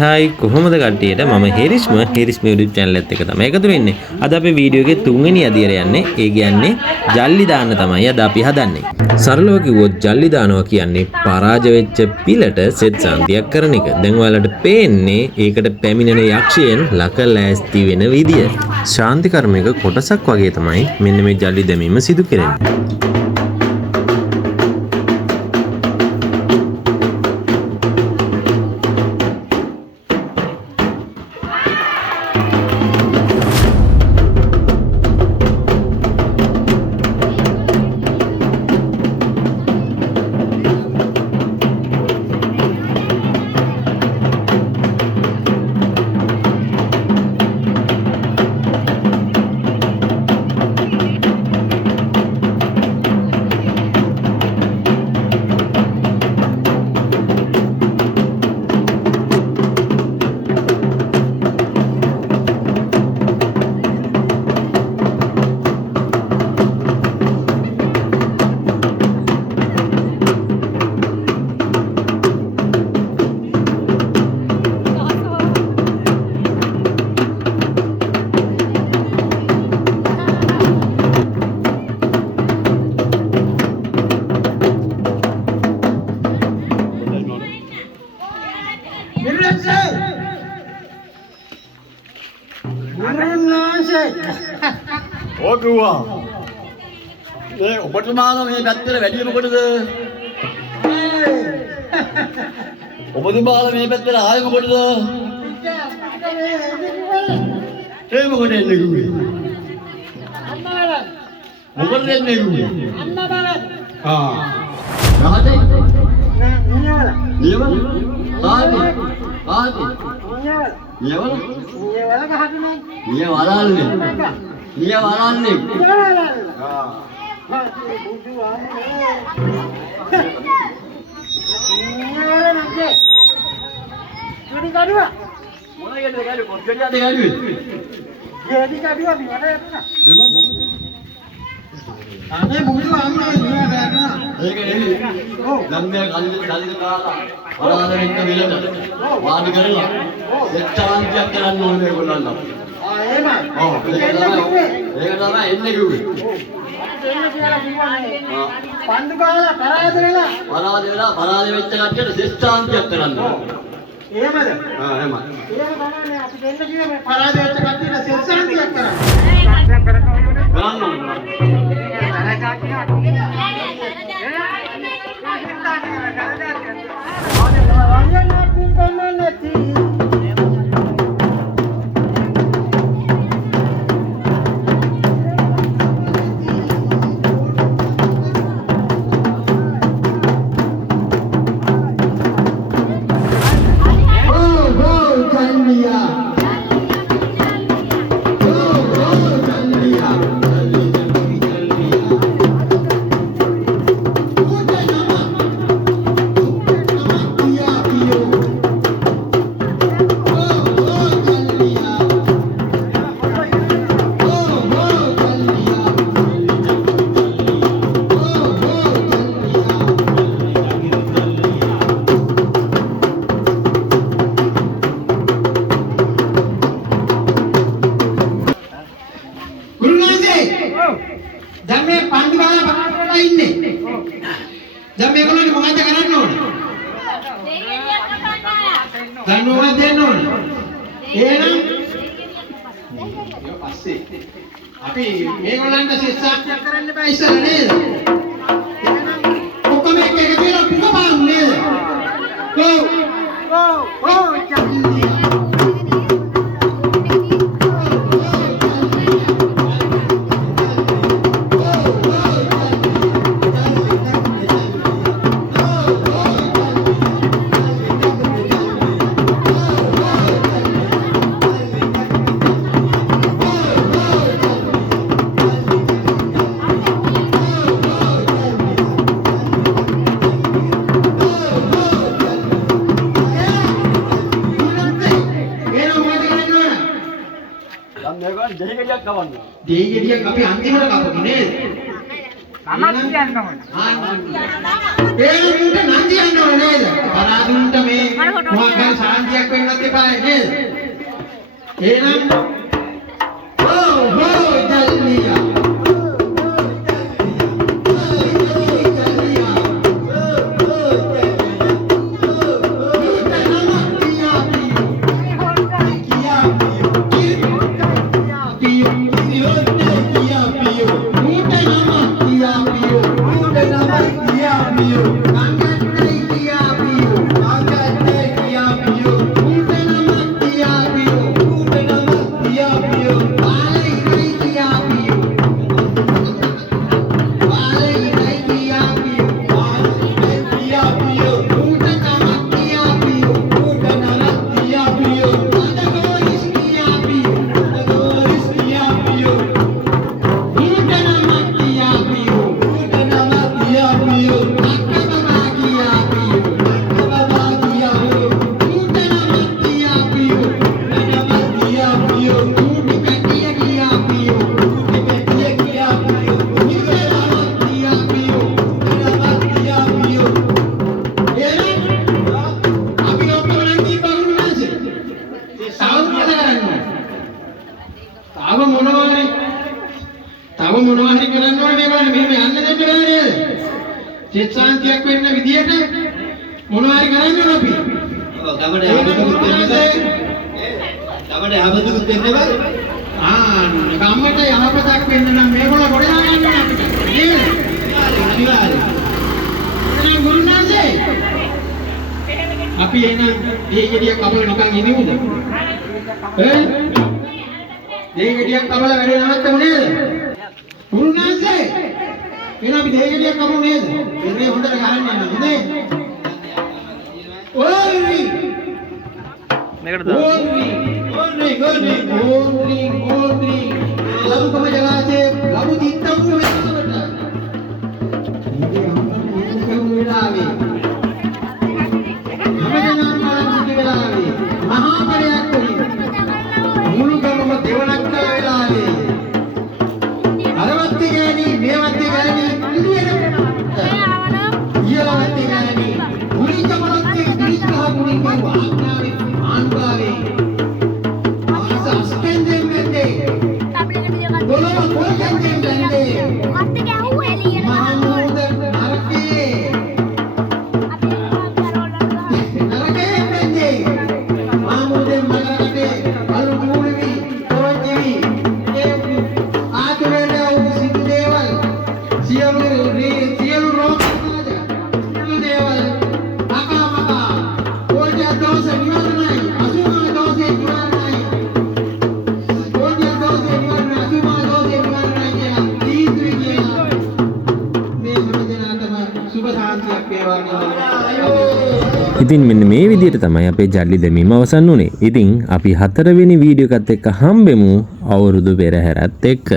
Hi කොහොමද කට්ටියට මම හෙරිස්ම YouTube channel එකත් එක්ක තමයි එකතු වෙන්නේ. අද අපේ වීඩියෝ එකේ තුන්වෙනි අදියර යන්නේ. ඒ කියන්නේ ජල්ලි දාන්න තමයි අද අපි හදන්නේ. සරලව කිව්වොත් ජල්ලි දානවා කියන්නේ පරාජය වෙච්ච පිලට සෙත් සාන්තියක් කරන එක. දැන් ඔයාලට පේන්නේ ඒකට පැමිණෙන යක්ෂයන් ලක ලෑස්ති වෙන විදිය. ශාන්ති කර්මයක කොටසක් වගේ තමයි මෙන්න මේ ජල්ලි දැමීම සිදු කරන්නේ. ඕකුවා මේ ඔබට මාන මේ පැත්තට වැඩි මොකටද ඔබතුමාලා මේ පැත්තට ආයෙ මොකටද ඒ මොකටද එන්නේ කිව්වේ අම්මාලා මොකටද එන්නේ කිව්වේ අම්මාලා රහතේ නියවල ආදී නියවල ගහන්නේ නියවලන්නේ Dia waran nih. Budu nanti. Jadi kedua. Mana yang kedua? Jadi ada kedua. Jadi kedua di mana ya? Di mana? Ane budu amna di mana? Ini. Oh, namanya kali kala. Waran itu bilang. Wadi kerana. Setan jangan kerana nolnya bulan. එහෙමයි. ඔව්. ඒක තමයි එන්නේ කිව්වේ. එන්න කියලා කිව්වනේ. පන්දු කාලා පරාද වෙලා වෙච්ච කට්ටියට ශිෂ්ටාන්තියක් කරන්න. එහෙමද? එහෙමයි. ඒක තමයි අපි දෙන්න කිව්වේ මේ පරාද වෙච්ච කට්ටියට ශිෂ්ටාන්තියක් කරන්න. කරන්න ඕනේ. දැන් මේ පන්දු ගාලා බාරලා ඉන්නේ. දැන් මේගොල්ලෝ මොකද කරන්න ඕනේ? දැන් මොකද දෙන්න ඕනේ? එහෙනම් පස්සේ අපි මේගොල්ලන්ට ශිෂ්ටාචාර කරන්න බෑ ඉස්සර නේද? එහෙනම් ඔක්කොම එක වෙලා පුකපාන් නේද? ජල්දි දෙහි ගෙඩියක් අපි අන්තිමට කපමු නේද? නමක් කියන්න ඕන. ඒ උන්ට නම් කියන්න ඕනේ නේද? පරාදුන්ට මේ මොකක් හරි සාන්තියක් වෙන්නත් එපා නේද? එහෙනම් ජල්ලියා තව මොනවා හරි කරන්න ඕනේ මේගොල්ලෝ මෙහෙම යන්න දෙන්න බෑ නේද? චේතනාන්තියක් වෙන්න විදියට මොනවා හරි කරන්න ඕන අපි. ඔව් ගමඩේ ආවදුකුත් දෙන්න බෑ. ගමඩේ ආවදුකුත් දෙන්න බෑ. ගමඩේ යහපතක් වෙන්න නම් මේගොල්ලෝ ගොඩ දාගන්න ඕනේ අපිට. නේද? අනිවාර්යයෙන්. එහෙනම් ගුරුනාන්සේ අපි එන මේ ගෙඩිය කපල නොකන් ඉනිමුද? මේ ගෙඩියක් කපලා වැඩේ නවත්තමු නේද? ගුරුනාන්සේ එහෙනම් අපි මේ ගෙඩියක් කපමු නේද? මේ හොඳට ගහන්න යන්න හොඳේ. ඕරි මේකට දාන්න. ඕරි ලබුකම ජලාශයේ ලබු තිත්තම් වෙනවට. මේ අම්මා වෙලාවේ මහා පරයක් වලින් මුළු ගමම දෙවනක් කළ වෙලාවේ අරවත්ති ගෑණි මේවත්ති ගෑණි ඊළවත්ති ගෑණි මුලිකමලත් කිරිච්චහ මුලින් ගාව ආඥාවේ ආන්භාවේ ආසස්කෙන්දෙන් වෙන්නේ බොලව කොල්කෙන්දෙන් වෙන්නේ මොකක්ද ගැහුවේ එළියට මහමුද නරකේ ඉතින් මෙන්න මේ විදිහට තමයි අපේ ජල්ලි දැමීම අවසන් වුණේ. ඉතින් අපි 4 වෙනි වීඩියෝ එකත් එක්ක හම්බෙමු අවුරුදු පෙරහැරත් එක්ක.